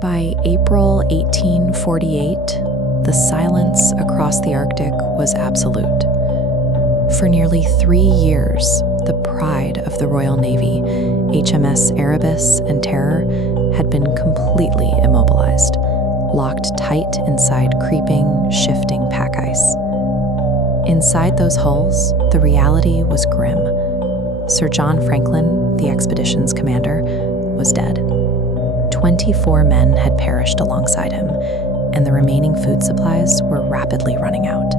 By April 1848, the silence across the Arctic was absolute. For nearly 3 years, the pride of the Royal Navy, HMS Erebus and Terror, had been completely immobilized, locked tight inside creeping, shifting pack ice. Inside those hulls, the reality was grim. Sir John Franklin, the expedition's commander, was dead. 24 men had perished alongside him, and the remaining food supplies were rapidly running out.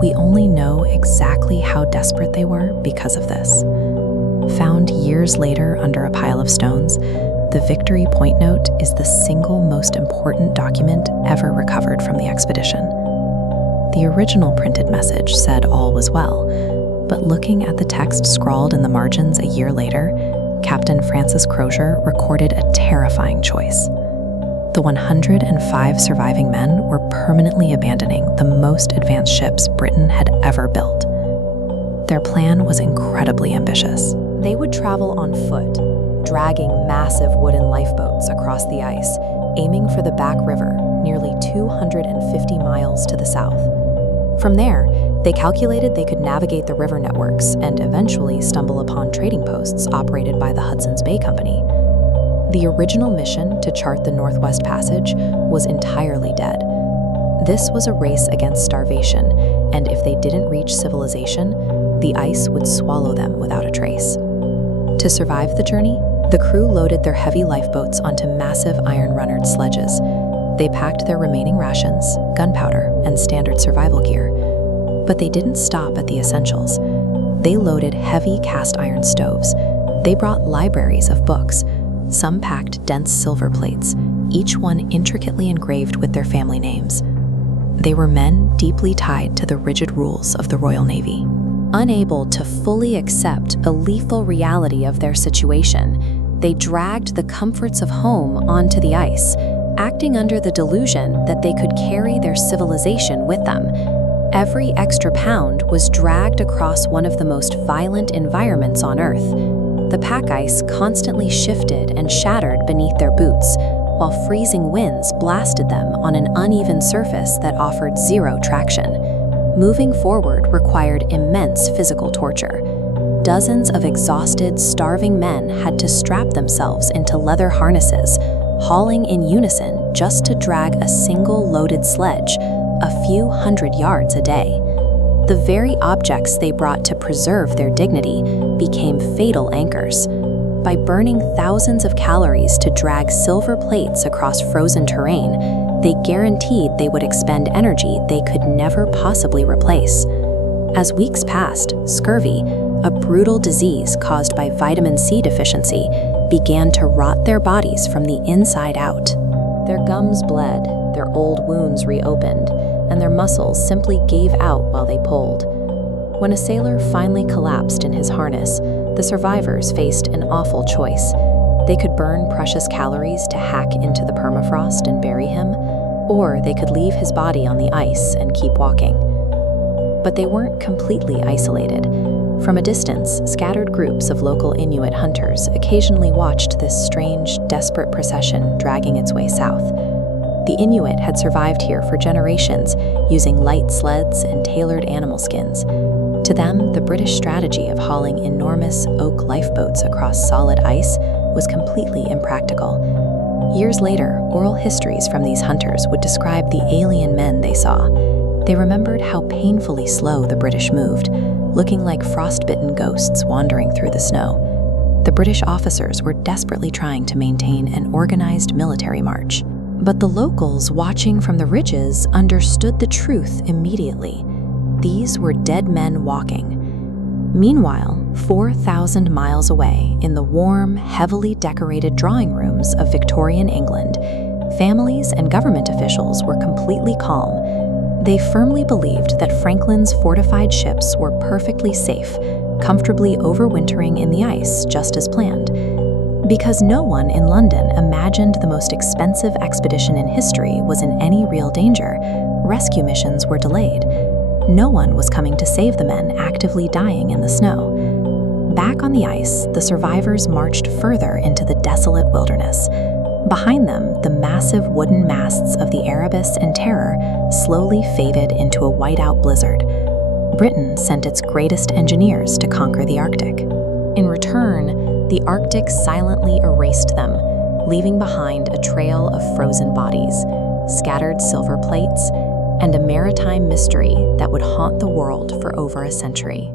We only know exactly how desperate they were because of this. Found years later under a pile of stones, the Victory Point Note is the single most important document ever recovered from the expedition. The original printed message said all was well, but looking at the text scrawled in the margins a year later, Captain Francis Crozier recorded a terrifying choice. The 105 surviving men were permanently abandoning the most advanced ships Britain had ever built. Their plan was incredibly ambitious. They would travel on foot, dragging massive wooden lifeboats across the ice, aiming for the Back River, nearly 250 miles to the south. From there, they calculated they could navigate the river networks and eventually stumble upon trading posts operated by the Hudson's Bay Company. The original mission to chart the Northwest Passage was entirely dead. This was a race against starvation, and if they didn't reach civilization, the ice would swallow them without a trace. To survive the journey, the crew loaded their heavy lifeboats onto massive iron-runnered sledges. They packed their remaining rations, gunpowder, and standard survival gear. But they didn't stop at the essentials. They loaded heavy cast iron stoves. They brought libraries of books. Some packed dense silver plates, each one intricately engraved with their family names. They were men deeply tied to the rigid rules of the Royal Navy. Unable to fully accept a lethal reality of their situation, they dragged the comforts of home onto the ice, acting under the delusion that they could carry their civilization with them. Every extra pound was dragged across one of the most violent environments on Earth. The pack ice constantly shifted and shattered beneath their boots, while freezing winds blasted them on an uneven surface that offered zero traction. Moving forward required immense physical torture. Dozens of exhausted, starving men had to strap themselves into leather harnesses, hauling in unison just to drag a single loaded sledge a few hundred yards a day. The very objects they brought to preserve their dignity became fatal anchors. By burning thousands of calories to drag silver plates across frozen terrain, they guaranteed they would expend energy they could never possibly replace. As weeks passed, scurvy, a brutal disease caused by vitamin C deficiency, began to rot their bodies from the inside out. Their gums bled, their old wounds reopened, and their muscles simply gave out while they pulled. When a sailor finally collapsed in his harness, the survivors faced an awful choice. They could burn precious calories to hack into the permafrost and bury him, or they could leave his body on the ice and keep walking. But they weren't completely isolated. From a distance, scattered groups of local Inuit hunters occasionally watched this strange, desperate procession dragging its way south. The Inuit had survived here for generations, using light sleds and tailored animal skins. To them, the British strategy of hauling enormous oak lifeboats across solid ice was completely impractical. Years later, oral histories from these hunters would describe the alien men they saw. They remembered how painfully slow the British moved, looking like frostbitten ghosts wandering through the snow. The British officers were desperately trying to maintain an organized military march. But the locals watching from the ridges understood the truth immediately. These were dead men walking. Meanwhile, 4,000 miles away, in the warm, heavily decorated drawing rooms of Victorian England, families and government officials were completely calm. They firmly believed that Franklin's fortified ships were perfectly safe, comfortably overwintering in the ice just as planned. Because no one in London imagined the most expensive expedition in history was in any real danger, rescue missions were delayed. No one was coming to save the men actively dying in the snow. Back on the ice, the survivors marched further into the desolate wilderness. Behind them, the massive wooden masts of the Erebus and Terror slowly faded into a whiteout blizzard. Britain sent its greatest engineers to conquer the Arctic. In return, the Arctic silently erased them, leaving behind a trail of frozen bodies, scattered silver plates, and a maritime mystery that would haunt the world for over a century.